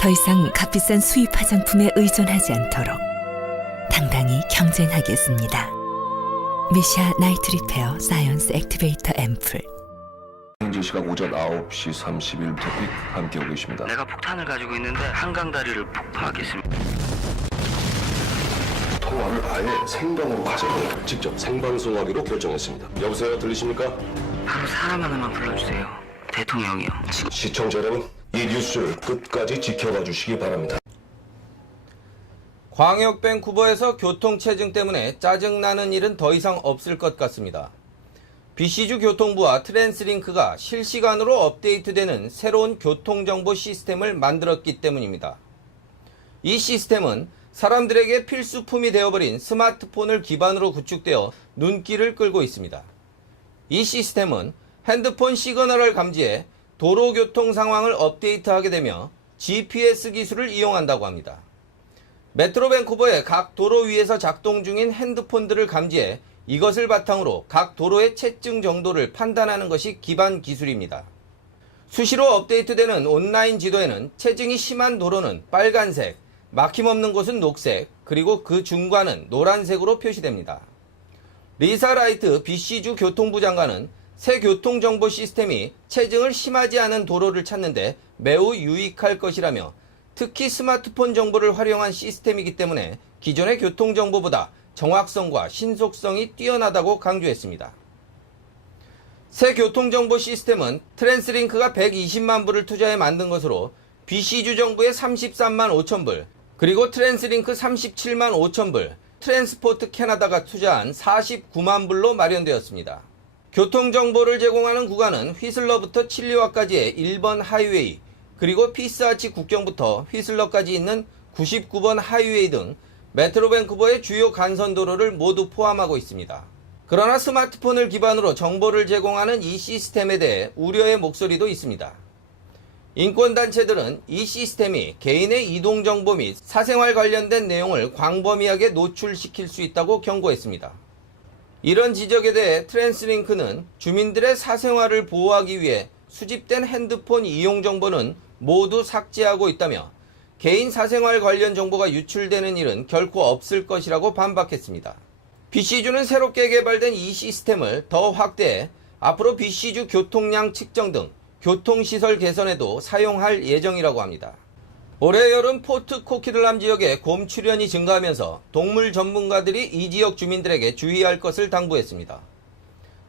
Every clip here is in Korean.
더 이상 값비싼 수입 화장품에 의존하지 않도록 당당히 경쟁하겠습니다. 미샤 나이트 리페어 사이언스 액티베이터 앰플. 현재 시각 오전 9시 31분 토픽 함께하고 계십니다. 내가 폭탄을 가지고 있는데 한강다리를 폭파하겠습니다. 통화를 아예 생방으로 가져가고 직접 생방송하기로 결정했습니다. 여보세요, 들리십니까? 바로 사람 하나만 불러주세요. 대통령이요. 시청자 여러분, 이 뉴스를 끝까지 지켜봐 주시기 바랍니다. 광역 밴쿠버에서 교통체증 때문에 짜증나는 일은 더 이상 없을 것 같습니다. BC주 교통부와 트랜스링크가 실시간으로 업데이트되는 새로운 교통정보 시스템을 만들었기 때문입니다. 이 시스템은 사람들에게 필수품이 되어버린 스마트폰을 기반으로 구축되어 눈길을 끌고 있습니다. 이 시스템은 핸드폰 시그널을 감지해 도로 교통 상황을 업데이트하게 되며 GPS 기술을 이용한다고 합니다. 메트로 밴쿠버의 각 도로 위에서 작동 중인 핸드폰들을 감지해 이것을 바탕으로 각 도로의 체증 정도를 판단하는 것이 기반 기술입니다. 수시로 업데이트되는 온라인 지도에는 체증이 심한 도로는 빨간색, 막힘없는 곳은 녹색, 그리고 그 중간은 노란색으로 표시됩니다. 리사 라이트 BC주 교통부 장관은 새 교통정보 시스템이 체증을 심하지 않은 도로를 찾는데 매우 유익할 것이라며 특히 스마트폰 정보를 활용한 시스템이기 때문에 기존의 교통정보보다 정확성과 신속성이 뛰어나다고 강조했습니다. 새 교통정보 시스템은 트랜스링크가 120만 불을 투자해 만든 것으로 BC주 정부의 33만 5천 불, 그리고 트랜스링크 37만 5천 불, 트랜스포트 캐나다가 투자한 49만 불로 마련되었습니다. 교통정보를 제공하는 구간은 휘슬러부터 칠리와까지의 1번 하이웨이, 그리고 피스아치 국경부터 휘슬러까지 있는 99번 하이웨이 등 메트로 밴쿠버의 주요 간선도로를 모두 포함하고 있습니다. 그러나 스마트폰을 기반으로 정보를 제공하는 이 시스템에 대해 우려의 목소리도 있습니다. 인권단체들은 이 시스템이 개인의 이동정보 및 사생활 관련된 내용을 광범위하게 노출시킬 수 있다고 경고했습니다. 이런 지적에 대해 트랜스링크는 주민들의 사생활을 보호하기 위해 수집된 핸드폰 이용 정보는 모두 삭제하고 있다며 개인 사생활 관련 정보가 유출되는 일은 결코 없을 것이라고 반박했습니다. BC주는 새롭게 개발된 이 시스템을 더 확대해 앞으로 BC주 교통량 측정 등 교통시설 개선에도 사용할 예정이라고 합니다. 올해 여름 포트 코키들람 지역에 곰 출현이 증가하면서 동물 전문가들이 이 지역 주민들에게 주의할 것을 당부했습니다.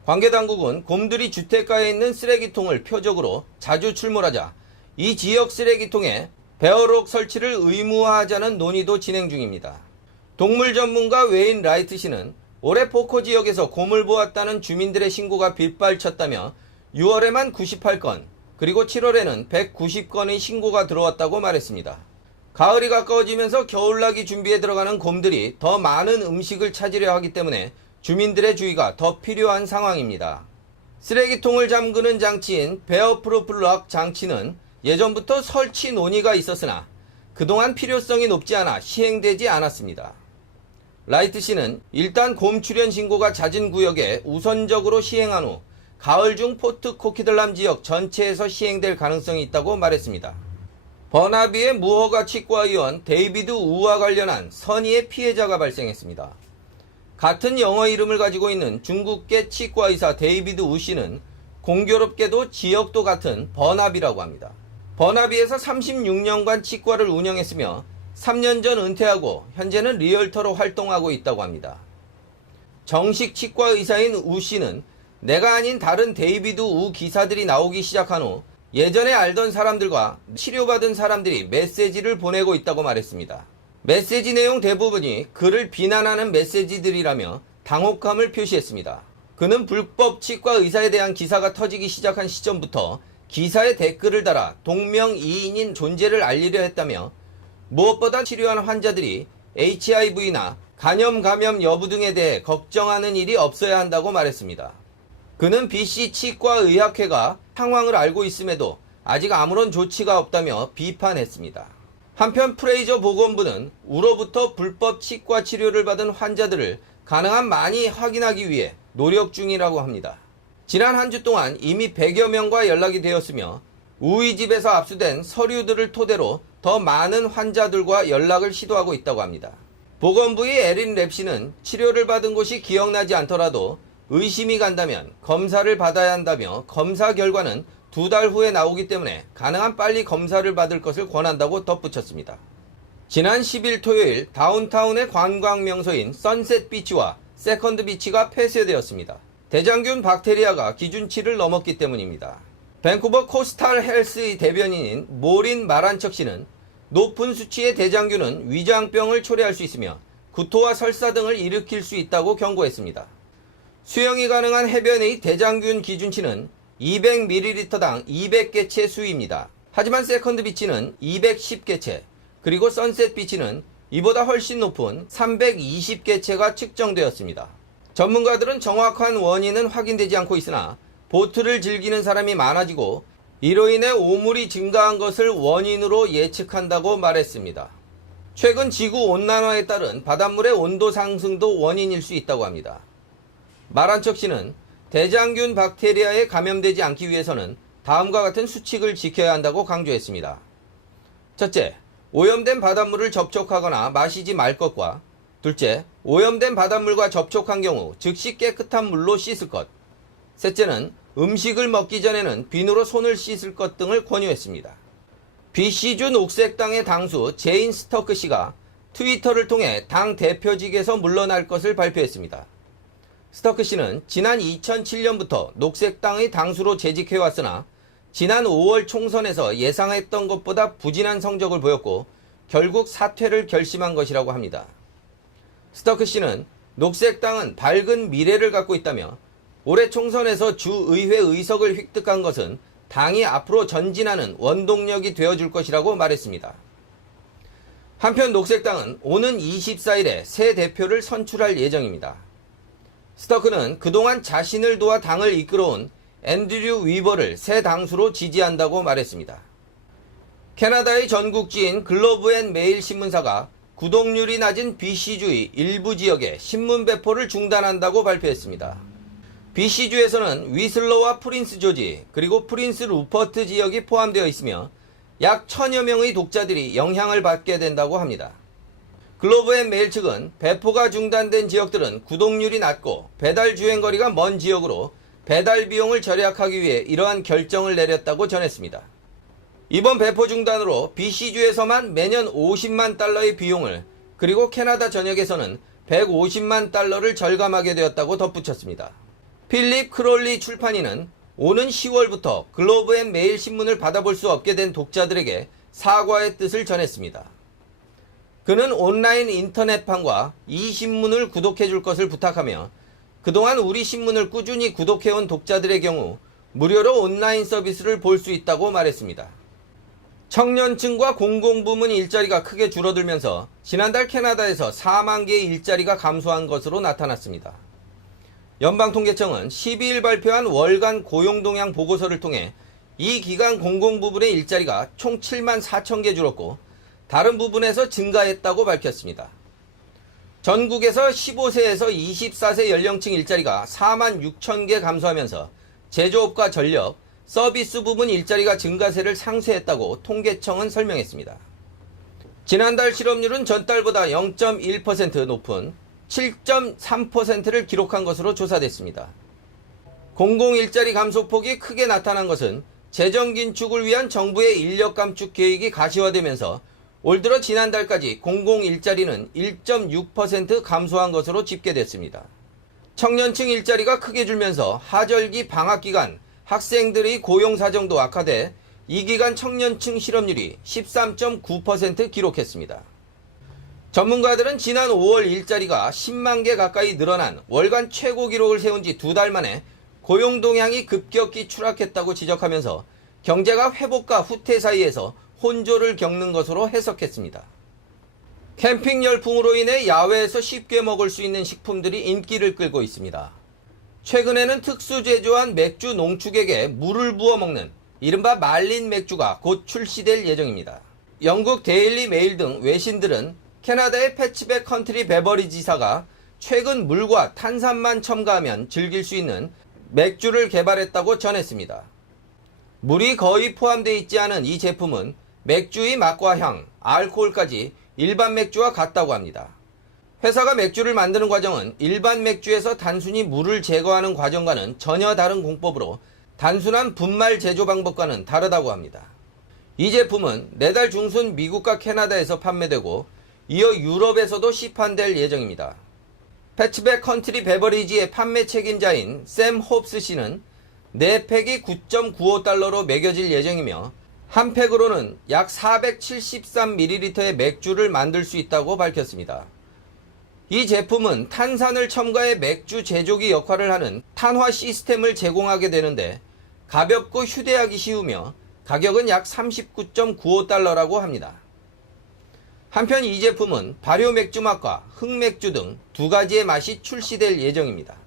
관계당국은 곰들이 주택가에 있는 쓰레기통을 표적으로 자주 출몰하자 이 지역 쓰레기통에 베어록 설치를 의무화하자는 논의도 진행 중입니다. 동물 전문가 웨인 라이트 씨는 올해 포코 지역에서 곰을 보았다는 주민들의 신고가 빗발쳤다며 6월에만 98건, 그리고 7월에는 190건의 신고가 들어왔다고 말했습니다. 가을이 가까워지면서 겨울나기 준비에 들어가는 곰들이 더 많은 음식을 찾으려 하기 때문에 주민들의 주의가 더 필요한 상황입니다. 쓰레기통을 잠그는 장치인 베어프루프 럭 장치는 예전부터 설치 논의가 있었으나 그동안 필요성이 높지 않아 시행되지 않았습니다. 라이트 씨는 일단 곰 출현 신고가 잦은 구역에 우선적으로 시행한 후 가을 중 포트 코키들람 지역 전체에서 시행될 가능성이 있다고 말했습니다. 버나비의 무허가 치과의원 데이비드 우와 관련한 선의의 피해자가 발생했습니다. 같은 영어 이름을 가지고 있는 중국계 치과의사 데이비드 우 씨는 공교롭게도 지역도 같은 버나비라고 합니다. 버나비에서 36년간 치과를 운영했으며 3년 전 은퇴하고 현재는 리얼터로 활동하고 있다고 합니다. 정식 치과의사인 우 씨는 내가 아닌 다른 데이비드 우 기사들이 나오기 시작한 후 예전에 알던 사람들과 치료받은 사람들이 메시지를 보내고 있다고 말했습니다. 메시지 내용 대부분이 그를 비난하는 메시지들이라며 당혹함을 표시했습니다. 그는 불법 치과 의사에 대한 기사가 터지기 시작한 시점부터 기사에 댓글을 달아 동명이인인 존재를 알리려 했다며 무엇보다 치료한 환자들이 HIV나 간염 감염 여부 등에 대해 걱정하는 일이 없어야 한다고 말했습니다. 그는 BC 치과의학회가 상황을 알고 있음에도 아직 아무런 조치가 없다며 비판했습니다. 한편 프레이저 보건부는 우로부터 불법 치과 치료를 받은 환자들을 가능한 많이 확인하기 위해 노력 중이라고 합니다. 지난 한 주 동안 이미 100여 명과 연락이 되었으며 우이집에서 압수된 서류들을 토대로 더 많은 환자들과 연락을 시도하고 있다고 합니다. 보건부의 에린 랩시는 치료를 받은 곳이 기억나지 않더라도 의심이 간다면 검사를 받아야 한다며 검사 결과는 2달 후에 나오기 때문에 가능한 빨리 검사를 받을 것을 권한다고 덧붙였습니다. 지난 10일 토요일 다운타운의 관광 명소인 선셋 비치와 세컨드 비치가 폐쇄되었습니다. 대장균 박테리아가 기준치를 넘었기 때문입니다. 밴쿠버 코스탈 헬스의 대변인인 모린 마란척 씨는 높은 수치의 대장균은 위장병을 초래할 수 있으며 구토와 설사 등을 일으킬 수 있다고 경고했습니다. 수영이 가능한 해변의 대장균 기준치는 200ml당 200개체 수위입니다. 하지만 세컨드 비치는 210개체, 그리고 선셋 비치는 이보다 훨씬 높은 320개체가 측정되었습니다. 전문가들은 정확한 원인은 확인되지 않고 있으나 보트를 즐기는 사람이 많아지고 이로 인해 오물이 증가한 것을 원인으로 예측한다고 말했습니다. 최근 지구 온난화에 따른 바닷물의 온도 상승도 원인일 수 있다고 합니다. 마란척 씨는 대장균 박테리아에 감염되지 않기 위해서는 다음과 같은 수칙을 지켜야 한다고 강조했습니다. 첫째, 오염된 바닷물을 접촉하거나 마시지 말 것과 둘째, 오염된 바닷물과 접촉한 경우 즉시 깨끗한 물로 씻을 것. 셋째는 음식을 먹기 전에는 비누로 손을 씻을 것 등을 권유했습니다. BC주 녹색당의 당수 제인 스터크 씨가 트위터를 통해 당 대표직에서 물러날 것을 발표했습니다. 스터크 씨는 지난 2007년부터 녹색당의 당수로 재직해왔으나 지난 5월 총선에서 예상했던 것보다 부진한 성적을 보였고 결국 사퇴를 결심한 것이라고 합니다. 스터크 씨는 녹색당은 밝은 미래를 갖고 있다며 올해 총선에서 주의회 의석을 획득한 것은 당이 앞으로 전진하는 원동력이 되어줄 것이라고 말했습니다. 한편 녹색당은 오는 24일에 새 대표를 선출할 예정입니다. 스터크는 그동안 자신을 도와 당을 이끌어온 앤드류 위버를 새 당수로 지지한다고 말했습니다. 캐나다의 전국지인 글로브 앤 메일 신문사가 구독률이 낮은 BC주의 일부 지역에 신문 배포를 중단한다고 발표했습니다. BC주에서는 위슬러와 프린스 조지 그리고 프린스 루퍼트 지역이 포함되어 있으며 약 1000여 명의 독자들이 영향을 받게 된다고 합니다. 글로브 앤 메일 측은 배포가 중단된 지역들은 구독률이 낮고 배달 주행거리가 먼 지역으로 배달 비용을 절약하기 위해 이러한 결정을 내렸다고 전했습니다. 이번 배포 중단으로 BC주에서만 매년 50만 달러의 비용을 그리고 캐나다 전역에서는 150만 달러를 절감하게 되었다고 덧붙였습니다. 필립 크롤리 출판인은 오는 10월부터 글로브 앤 메일 신문을 받아볼 수 없게 된 독자들에게 사과의 뜻을 전했습니다. 그는 온라인 인터넷판과 이 신문을 구독해줄 것을 부탁하며 그동안 우리 신문을 꾸준히 구독해온 독자들의 경우 무료로 온라인 서비스를 볼 수 있다고 말했습니다. 청년층과 공공부문 일자리가 크게 줄어들면서 지난달 캐나다에서 4만 개의 일자리가 감소한 것으로 나타났습니다. 연방통계청은 12일 발표한 월간 고용동향 보고서를 통해 이 기간 공공부문의 일자리가 총 7만 4천 개 줄었고 다른 부분에서 증가했다고 밝혔습니다. 전국에서 15세에서 24세 연령층 일자리가 4만 6천 개 감소하면서 제조업과 전력, 서비스 부문 일자리가 증가세를 상쇄했다고 통계청은 설명했습니다. 지난달 실업률은 전달보다 0.1% 높은 7.3%를 기록한 것으로 조사됐습니다. 공공일자리 감소폭이 크게 나타난 것은 재정 긴축을 위한 정부의 인력 감축 계획이 가시화되면서 올 들어 지난달까지 공공일자리는 1.6% 감소한 것으로 집계됐습니다. 청년층 일자리가 크게 줄면서 하절기 방학 기간 학생들의 고용 사정도 악화돼 이 기간 청년층 실업률이 13.9% 기록했습니다. 전문가들은 지난 5월 일자리가 10만 개 가까이 늘어난 월간 최고 기록을 세운 지 2달 만에 고용 동향이 급격히 추락했다고 지적하면서 경제가 회복과 후퇴 사이에서 혼조를 겪는 것으로 해석했습니다. 캠핑 열풍으로 인해 야외에서 쉽게 먹을 수 있는 식품들이 인기를 끌고 있습니다. 최근에는 특수 제조한 맥주 농축액에 물을 부어 먹는 이른바 말린 맥주가 곧 출시될 예정입니다. 영국 데일리 메일 등 외신들은 캐나다의 패치백 컨트리 베버리지사가 최근 물과 탄산만 첨가하면 즐길 수 있는 맥주를 개발했다고 전했습니다. 물이 거의 포함되어 있지 않은 이 제품은 맥주의 맛과 향, 알코올까지 일반 맥주와 같다고 합니다. 회사가 맥주를 만드는 과정은 일반 맥주에서 단순히 물을 제거하는 과정과는 전혀 다른 공법으로 단순한 분말 제조 방법과는 다르다고 합니다. 이 제품은 내달 중순 미국과 캐나다에서 판매되고 이어 유럽에서도 시판될 예정입니다. 패치백 컨트리 베버리지의 판매 책임자인 샘 홉스 씨는 4팩이 9.95달러로 매겨질 예정이며 한 팩으로는 약 473ml의 맥주를 만들 수 있다고 밝혔습니다. 이 제품은 탄산을 첨가해 맥주 제조기 역할을 하는 탄화 시스템을 제공하게 되는데 가볍고 휴대하기 쉬우며 가격은 약 39.95달러라고 합니다. 한편 이 제품은 발효 맥주 맛과 흑맥주 등 두 가지의 맛이 출시될 예정입니다.